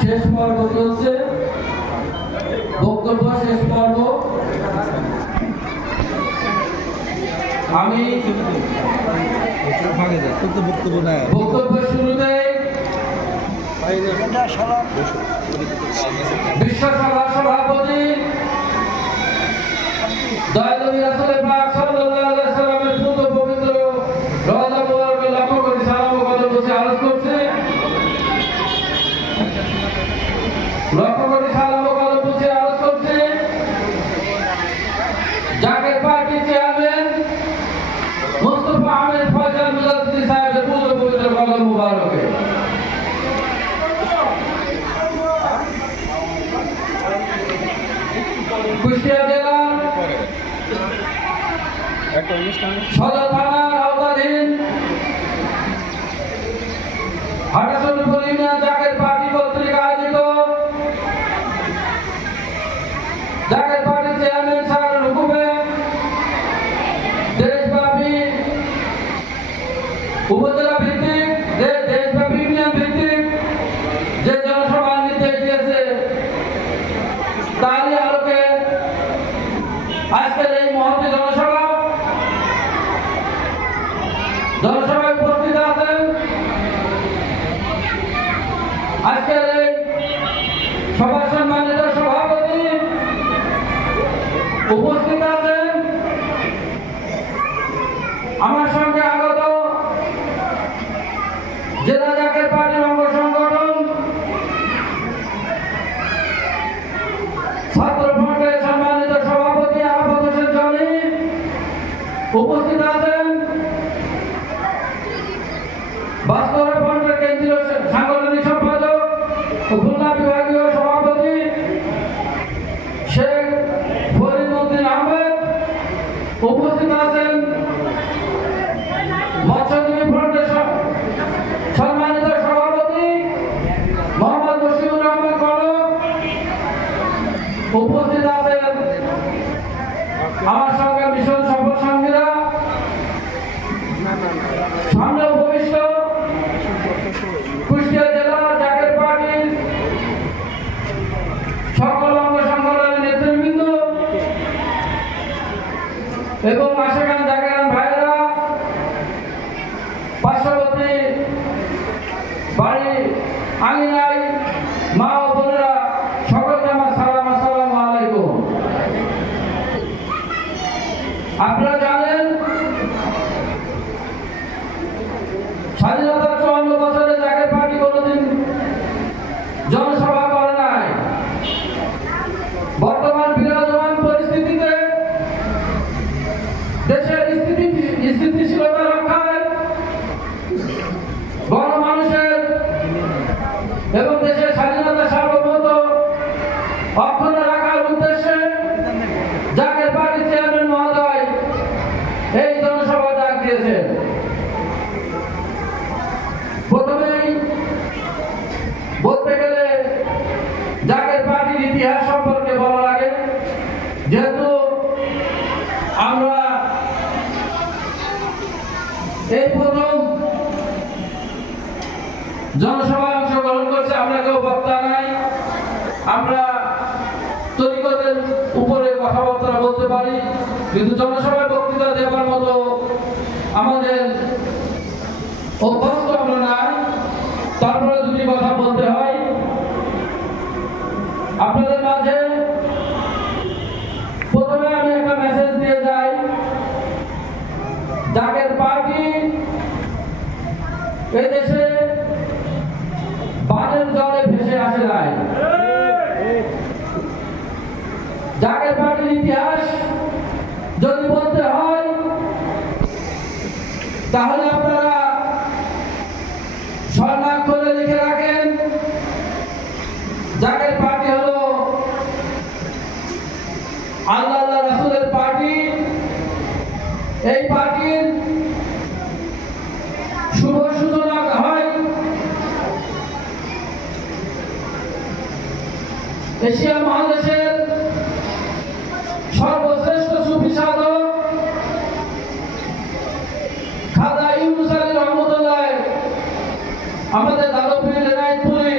শেষ পর্ব চলছে। বক্তব্য শেষ পর্ব। আমি বক্তব্য বক্তব্য শুরুতে বিশ্বসভা সভাপতি পাক মুবারকে। কুষ্টিয়া জেলার একটা অনুষ্ঠান। আজকের জনসভায় অংশগ্রহণ করছে, আমরা কেউ বক্তা নাই। আমরা তরিকতের উপরে কথাবার্তা বলতে পারি, কিন্তু জনসভায় বক্তৃতা দেওয়ার মতো আমাদের অভ্যস্ত আমরা নাই। তারপরে দুটি কথা বলতে হয়। আপনাদের মাঝে প্রথমে আমি একটা মেসেজ দিয়ে যাই। যাদের পার্টি, এদেশে হাতের জলে ভেসে আসে নাই। জাগের পার্টির ইতিহাস যদি বলতে হয় তাহলে এশিয়া মহাদেশের সর্বশ্রেষ্ঠ সুফি সাধক খাদা ইউনুস আলী রহমতুল্লাহ, আমাদের দাদপীর রায়পুরি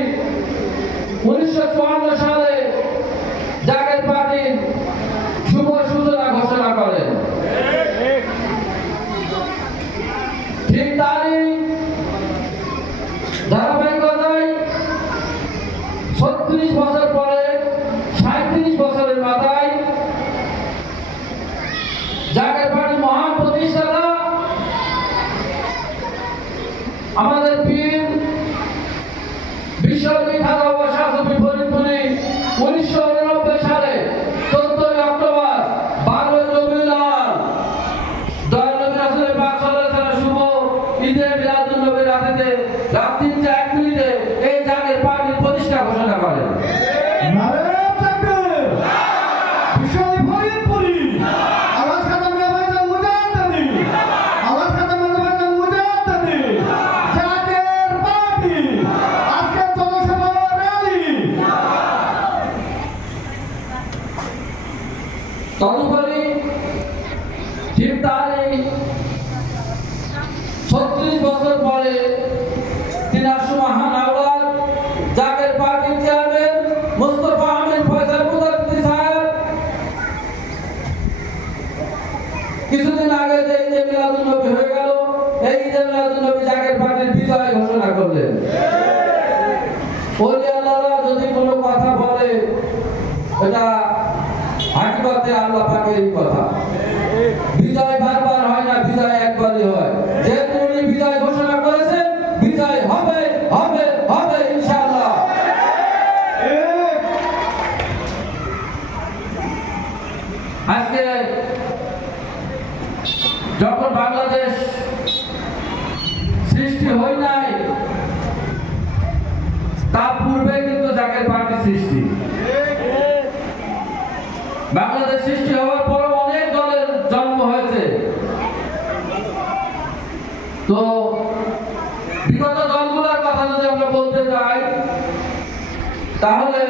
উনিশশো চুয়ান্ন সালে জাগের পার্টির শুভ সূচনা ঘোষণা করেন ঠিক তারই ধারাবাহিক বাংলাদেশ সৃষ্টি হওয়ার পর অনেক দলের জন্ম হয়েছে। তো বিগত দলগুলোর কথা যদি আমরা বলতে চাই তাহলে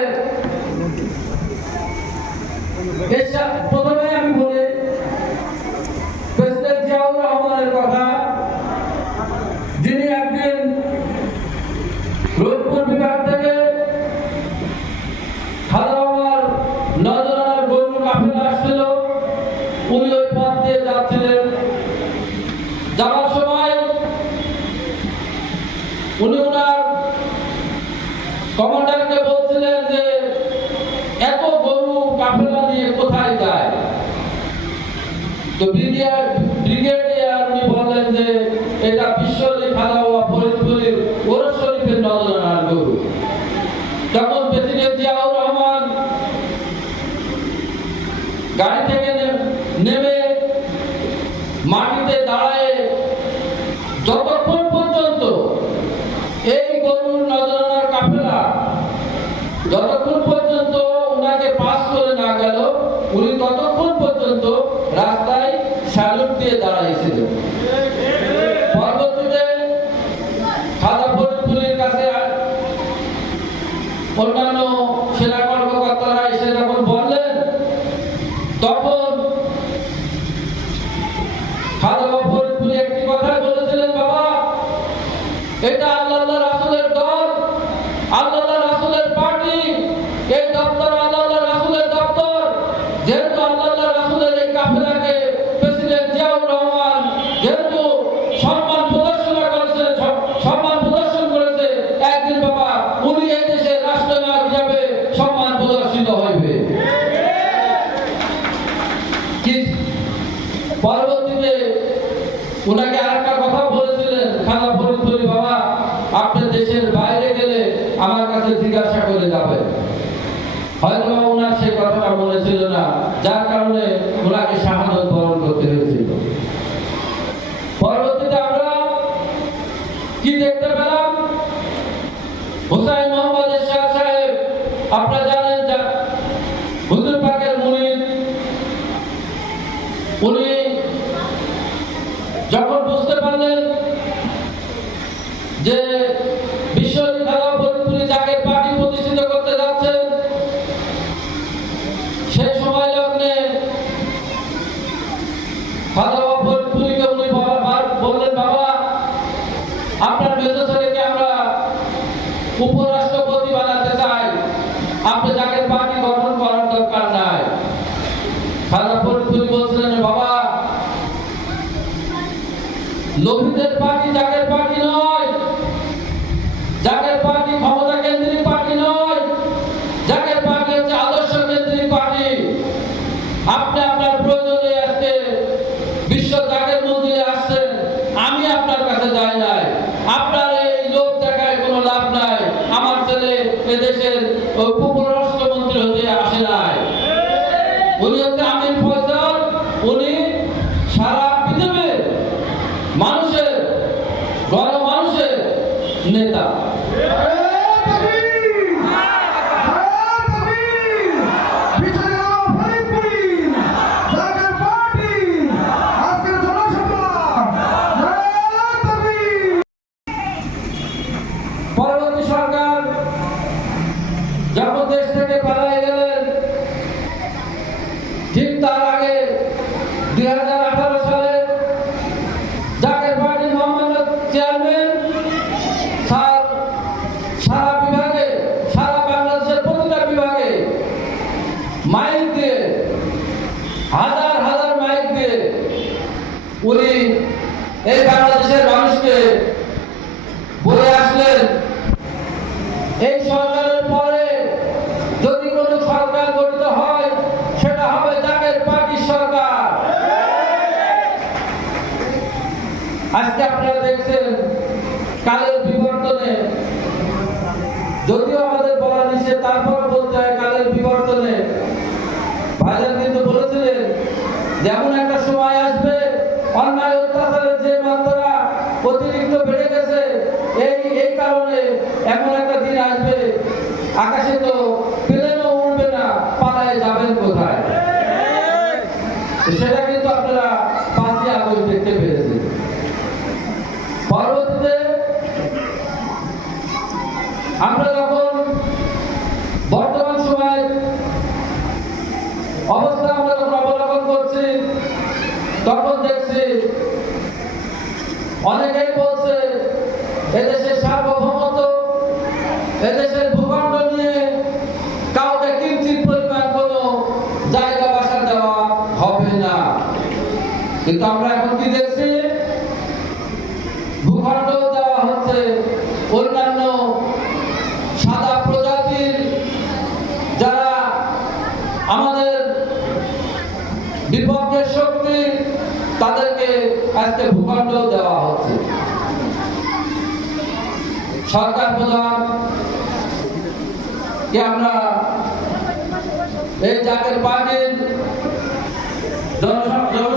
Добре. সর্ব অন্যায় অত্যাচারের যে মাত্রা অতিরিক্ত বেড়ে গেছে, এই এই কারণে এমন একটা দিন আসবে। আকাশে তো কিন্তু আমরা এখন কি দেখছি? ভূখণ্ড দেওয়া হচ্ছে অন্যান্য সাদা প্রজাতির যারা আমাদের বিপক্ষের শক্তি, তাদেরকে আজকে ভূখণ্ড দেওয়া হচ্ছে। সরকার প্রধান, কে আমরা এই জাতের পার্টির জনসংখ্যা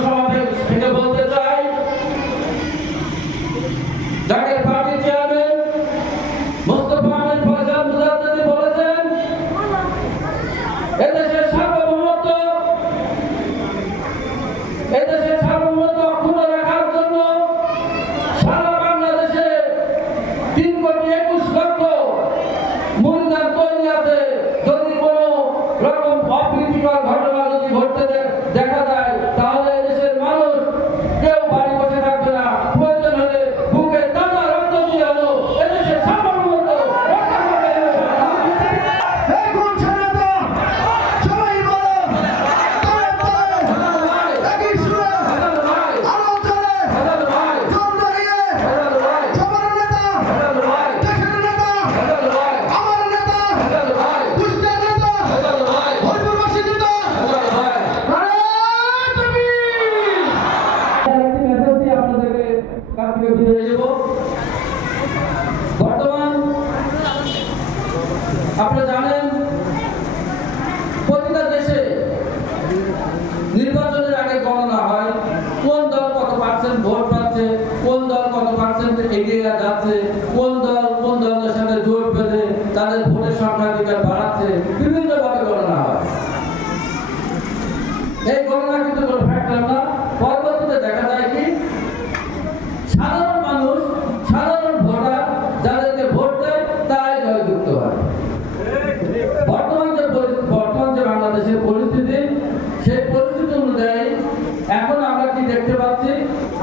গতিতে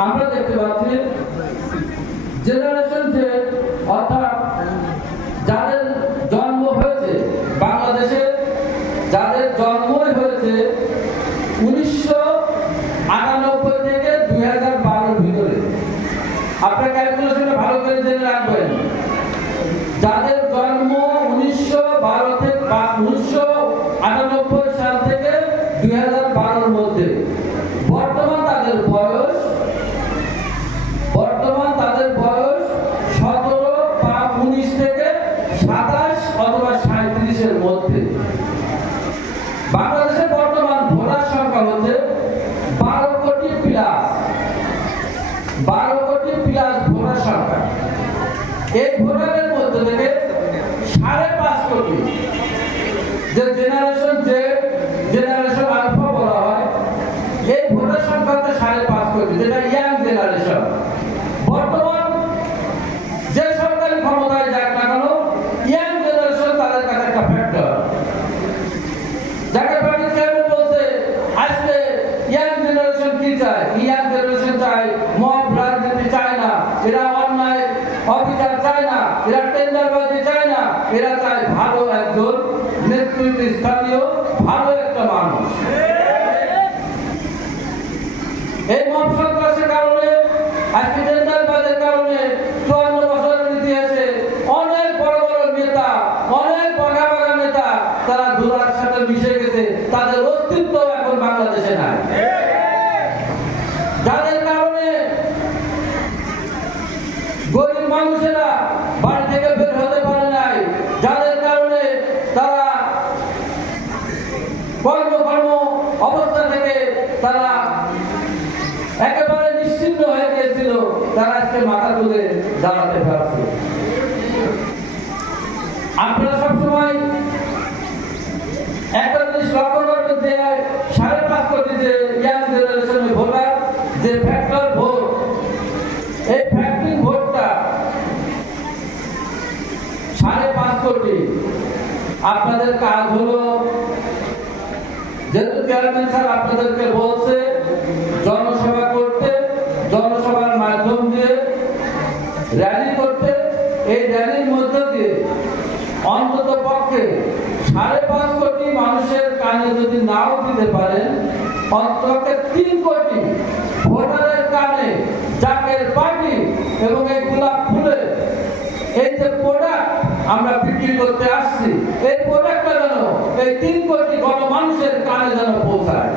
আমরা দেখতে পাচ্ছি জেনারেশন যে que por Hakikaten রিজার্ভ রিজার্ভেশনে ভোটার যে ফ্যাক্টর ভোট, এই ফ্যাক্টরি ভোটটা সাড়ে পাঁচ কোটি। আপনাদের কাজ হলো, যেহেতু চেয়ারম্যান স্যার আপনাদেরকে বলছে জনসভা করতে জনসভার মাধ্যম দিয়ে র্যালি করতে, এই র্যালির মধ্য দিয়ে অন্তত পক্ষে সাড়ে পাঁচ কোটি মানুষের কানে যদি নাও দিতে পারেন অন্তত তিন কোটি ভোটারের কানে জাকের পার্টি এবং এই গোলাপ ফুলে এই যে প্রোডাক্ট আমরা বিক্রি করতে আসছি, এই প্রোডাক্টটা যেন এই তিন কোটি গণমানুষের কানে যেন পৌঁছায়।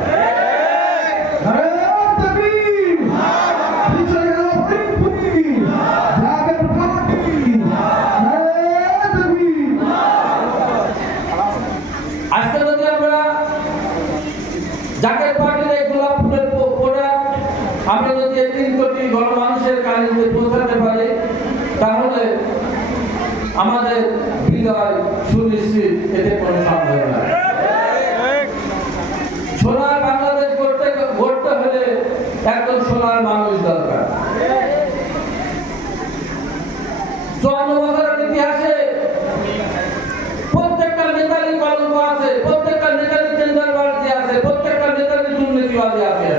এইভাবে আছে।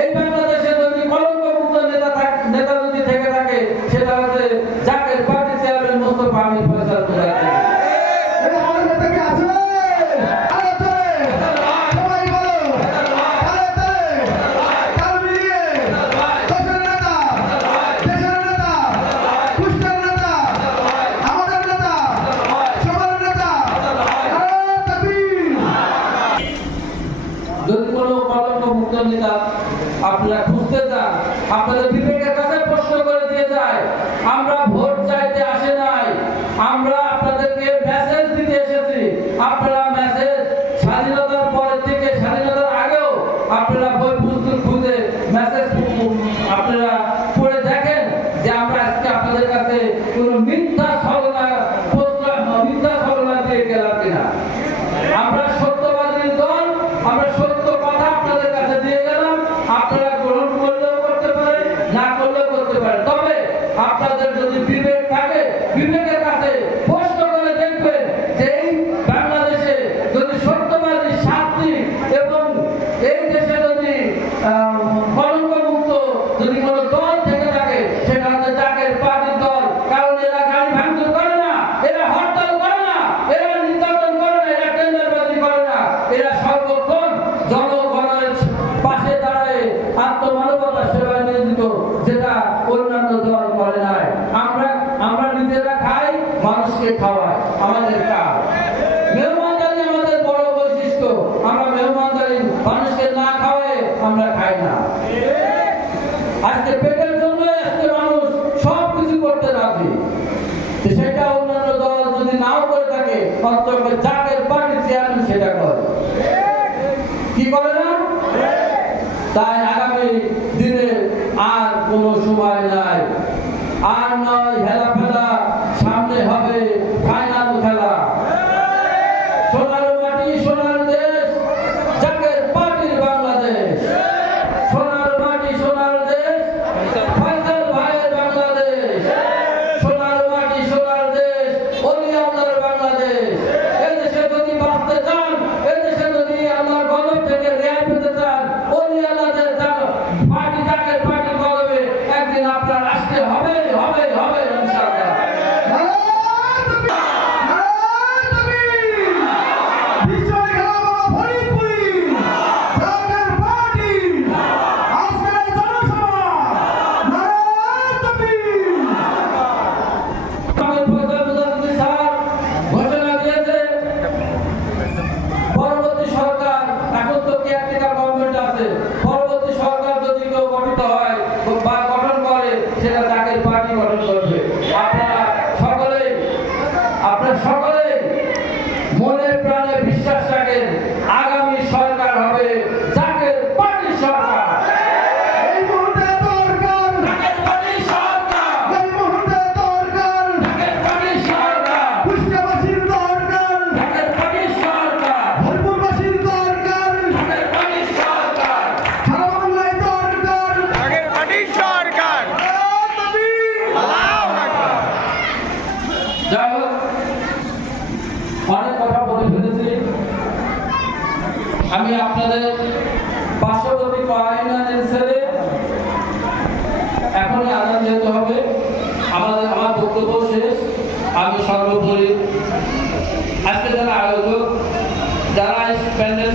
এই মন্তব্য যাদের পার্টি চেয়ারম্যান সেটা করে। আমি আপনাদের পার্শ্ববর্তী কয়েকজনের ছেলে। এখনই আদান যেতে হবে। আমাদের, আমার বক্তব্য শেষ। আমি সর্বোপরি আজকে যারা আয়োজক, যারা প্যান্ডেল